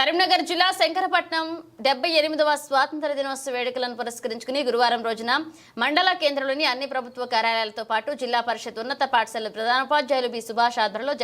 కరీంనగర్ జిల్లా శంకరపట్నం 78వ స్వాతంత్ర దినోత్సవ వేడుకలను పురస్కరించుకుని గురువారం రోజున మండల కేంద్రంలోని అన్ని ప్రభుత్వ కార్యాలయాలతో పాటు జిల్లా పరిషత్ ఉన్నత పాఠశాల ప్రధానోపాధ్యాయులు బి సుభాష్ ఆధ్వర్యంలో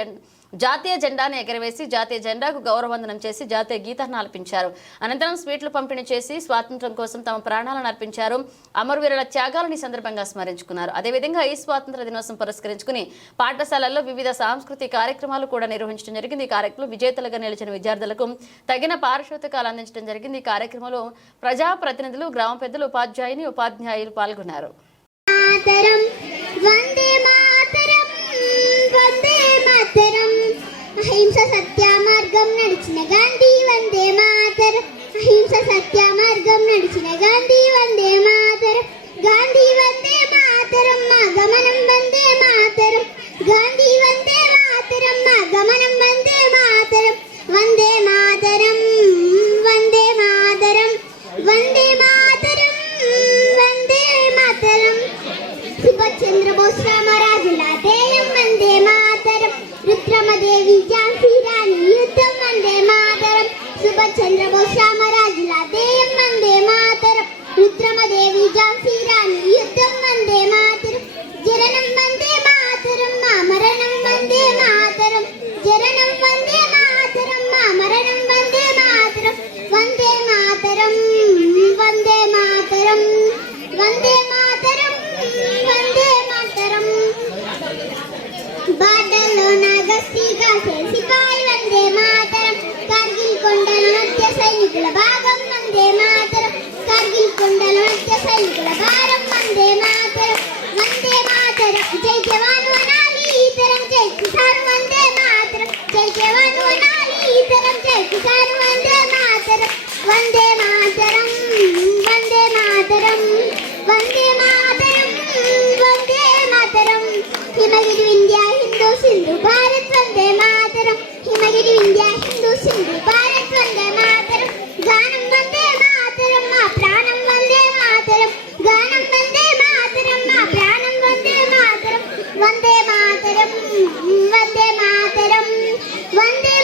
జాతీయ జెండాను ఎగరవేసి జాతీయ జెండాకు గౌరవవందనం చేసి జాతీయ గీతాన్ని ఆలపించారు. అనంతరం స్వీట్లు పంపిణీ చేసి స్వాతంత్ర్యం కోసం తమ ప్రాణాలను అర్పించారు. అమరవీరుల త్యాగాలను సందర్భంగా స్మరించుకున్నారు. అదేవిధంగా ఈ స్వాతంత్ర దినోత్సవం పురస్కరించుకుని పాఠశాలల్లో వివిధ సాంస్కృతిక కార్యక్రమాలు కూడా నిర్వహించడం జరిగింది. ఈ కార్యక్రమంలో విజేతలుగా నిలిచిన విద్యార్థులకు తగిన పారితోషికాలు అందించడం జరిగింది. ఈ కార్యక్రమంలో ప్రజాప్రతినిధులు, గ్రామ పెద్దలు, ఉపాధ్యాయులు పాల్గొన్నారు. అహింస సత్య మార్గం నడిచిన గాంధీ వందే మాతరం. అహింస సత్య మార్గం నడిచిన గాంధీ వందే మాతరం. గాంధీ వందే మాతరం మా గమనం వందే మాతరం. గాంధీ వందే మాతరం మా గమనం వందే మాతరం. వందే మాతరం వందే మాతరం వందే మాతరం వందే మాతరం. సుభాష్ చంద్రబోస్ రామరాజుల ధ్యేయం వందే మాతరం. రుద్రమదేవి ఝాన్సీ రాణి యుద్ధం వందే మాతరం. సుభాష్ చంద్రబోస్ రామరాజుల ధ్యేయం వందే మాతరం. రుద్రమదేవి ఝాన్సీ రాణి యుద్ధం వందే మాతరం. జననం వందే మాతరం మా మరణం వందే మాతరం. జననం వందే మాతరం మా మరణం వందే మాతరం. వందే మాతరం వందే మాతరం వందే మాతరం వందే మాతరం. బాటలో నాగస్తిగా సిపాయి వందే మాతరం. కార్గిల్ కొండల మధ్య సైనికుల భాగం వందే మాతరం. కార్గిల్ కొండల మధ్య సైనికుల భారం వందే మాతరం. వందే మాతరం జై జవాన్ వనాలి ఈతరం జై కిసాన్ వందే మాతరం. జై జవాన్ వనాలి ఈతరం జై కిసాన్ వందే మాతరం. వందే మాతరం వందే మాతరం వందే మాతరం వందే మాతరం. హిమగిరి వింధ్య హిందూ సింధు భారత్ వందే మాతరం. హిమగిరి వింధ్య హిందూ సింధు భారత్ వందే మాతరం. గానం వందే మాతరం మా ప్రాణం వందే మాతరం. గానం వందే మాతరం మా ప్రాణం వందే మాతరం. వందే మాతరం వందే మాతరం వందే